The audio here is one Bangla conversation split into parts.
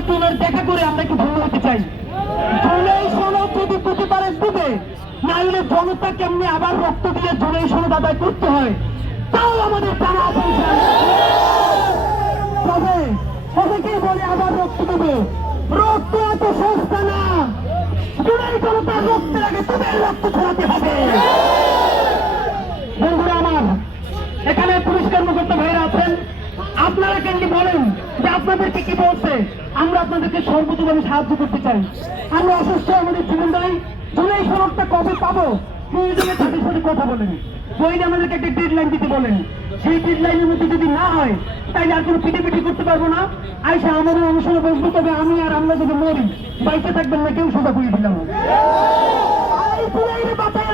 একটু দেখা করে আমরা একটু ধন্য হতে চাই। জুলাই সনদ যদি দিতে পারে দিবে না হলে জনতা কেমনি আবার রক্ত দিয়ে জুলাই সনদ আদায় করতে হয়? তাও আমাদের জানা তবে অনেকেই বলে আবার রক্ত দেবে। রক্ত এত সস্তা না। জুলাই জনতার রক্তের আগে তোদের রক্ত ছড়াতে হবে বন্ধুরা আমার এখানে পুলিশ কর্মকর্তা ভাইরা আছেন আপনারা কেন বলেন যে আপনাদেরকে কি বলছে আমরা আপনাদেরকে সর্বোচ্চভাবে সাহায্য করতে চাই। আমরা অসুস্থ, আমাদের জীবন দেয়। জুলাই সড়কটা কবে পাবো? প্রয়োজনে তাদের সাথে কথা বলেন। বইলে আমাদেরকে একটা ডেড লাইন দিতে বলেন। সেই ডেড লাইনের মধ্যে যদি না হয় তাইলে আর কোনো পিঠে পিঠে করতে পারব না। আইসা আমাদের অনুসরণে বসবো, তবে আমি আর আমরা যদি মরি বাইকে থাকবেন না, কেউ সোজা করে দিলাম। বাঁচায়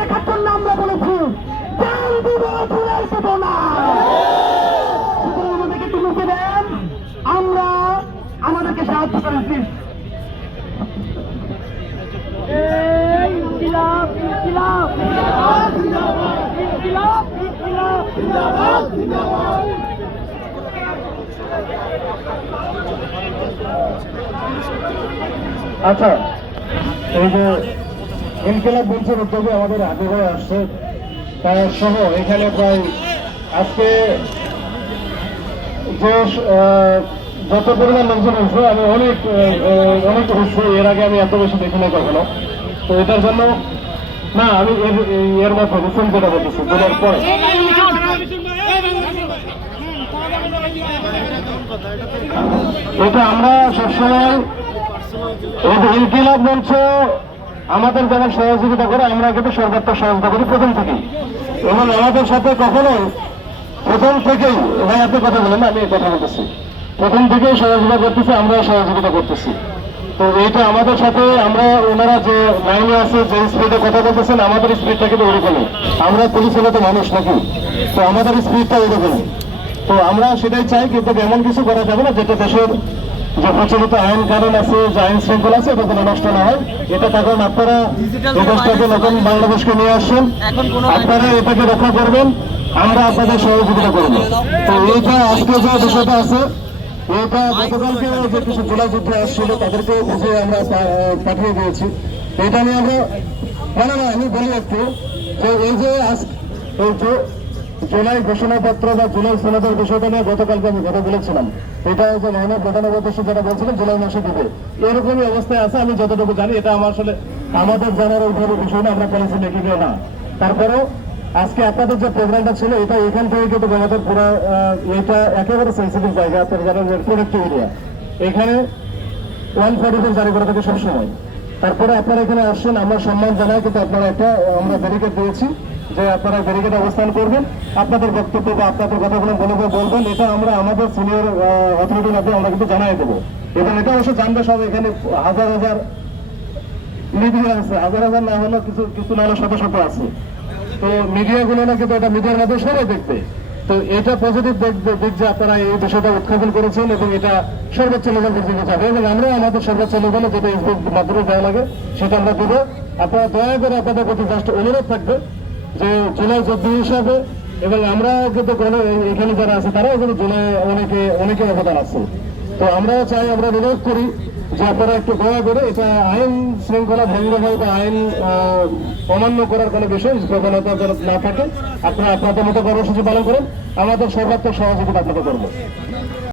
আচ্ছা এই যে ইনকিলাব মঞ্চের উদ্যোগে আমাদের আগে হয়ে আসছে তার সহ এখানে প্রায় আজকে যে যত পরিমাণ লোকজন হয়েছে আমি অনেক অনেক হচ্ছে এর আগে আমি এত বেশি দেখি না কখনো। তো এটার জন্য, না, আমি এর মধ্যে রিসেন্ট যেটা বলতেছি যেটার পরে। এটা আমরা সবসময় ইনকিলাব মঞ্চ, আমাদের যেমন সহযোগিতা করে, আমরা কিন্তু সরকারটা সহযোগিতা করি প্রথম থেকেই। এবং আমাদের সাথে কখনো প্রথম থেকেই, ভাই, আপনি কথা বলেন আমি কথা বলতেছি। প্রথম থেকেই সহযোগিতা করতেছি, আমরাও সহযোগিতা করতেছি। তো এইটা আমাদের সাথে, আমরা ওনারা যে লাইনে আছে, যে স্পিডে কথা বলতেছেন, আমাদের স্পিডটা কিন্তু ওরকমই। আমরা পুলিশ হলে তো মানুষ নাকি? তো আমাদের স্পিডটা ওরকমই। তো আমরা সেটাই চাই, কিন্তু এমন কিছু করা যাবে না, যেটা দেশের যে প্রচলিত আইন কানুন আছে, যে আইন শৃঙ্খলা আছে, এটা কোনো নষ্ট না হয়। এটা কারণ আপনারা এই দেশটাকে নতুন বাংলাদেশকে নিয়ে আসছেন। আপনারা এটাকে রক্ষা করবেন। আমরা আপনাদের সহযোগিতা করব। তো এইটা আজকে যে বিষয়টা আছে এটা গতকালকে যে কিছু আসছিল তাদেরকে বুঝে আমরা পাঠিয়ে দিয়েছি। এটা নিয়ে আমরা না না আমি বলি একটু যে এই যে আজ এই যে জুলাই ঘোষণাপত্র বা জুলাই সনদের বিষয়টা নিয়ে গতকালকে আমি কথা বলেছিলাম। এটা যে মহানব প্রধান উপদেষ্টা যেটা বলছিলেন জুলাই মাসে দেবে। এরকমই অবস্থায় আছে আমি যতটুকু জানি এটা আমার আসলে আমাদের জানার ওইভাবে বিষয় না আমরা পলিসি না তারপরেও আজকে আপনাদের যে প্রোগ্রামটা ছিল, এটা এখান থেকে কিন্তু আমাদের পুরো এটা একেবারে সেন্সিটিভ জায়গা, আপনার যারা প্রোডাক্টিভ এরিয়া এখানে ওয়ান ফর্টি ফোর জারি করা থাকে সবসময়। তারপরে আপনারা এখানে আসছেন, আমরা সম্মান জানাই, কিন্তু আপনারা একটা, আমরা ব্যারিকেড দিয়েছি যে আপনারা ব্যারিকেড অবস্থান করবেন। আপনাদের বক্তব্য বা আপনাদের কথাগুলো বলে বলে বলবেন, এটা আমরা আমাদের সিনিয়র অথরিটির মাধ্যমে আমরা কিন্তু জানাই দেবো। এবং এটা অবশ্য জানবে সব, এখানে হাজার হাজার মিডিয়া আছে, হাজার হাজার না হলেও কিছু কিছু না হলেও শত শত আছে। তো মিডিয়াগুলো না কিন্তু এটা মিডিয়ার মধ্যে সবাই দেখবে। তো এটা পজিটিভ দেখবে দিক যে আপনারা এই বিষয়টা উত্থাপন করেছেন এবং এটা সর্বোচ্চ লেভেল পর্যন্ত যাবে এবং আমরা আমাদের সর্বোচ্চ লেভেলে যেটা ফেসবুক মাধ্যমে দেওয়া লাগে, সেটা আমরা দেবো। আপনারা দয়া করে আপনাদের প্রতি জাস্ট অনুরোধ থাকবে যে জেলায় যোদ্ধা হিসাবে এবং আমরা কিন্তু এখানে যারা আছে, তারাও কিন্তু জেলায় অনেকে অনেকে অবদান আছে। তো আমরাও চাই, আমরা অনুরোধ করি যে আপনারা একটু দয়া করে এটা আইন শৃঙ্খলা ভঙ্গ হয় বা আইন অমান্য করার কোনো বিষয় প্রবণতা যেন না থাকে, আপনারা আপনাদের মতো কর্মসূচি পালন করেন। আমাদের সর্বাত্মক সহযোগিতা আপনাকে করব।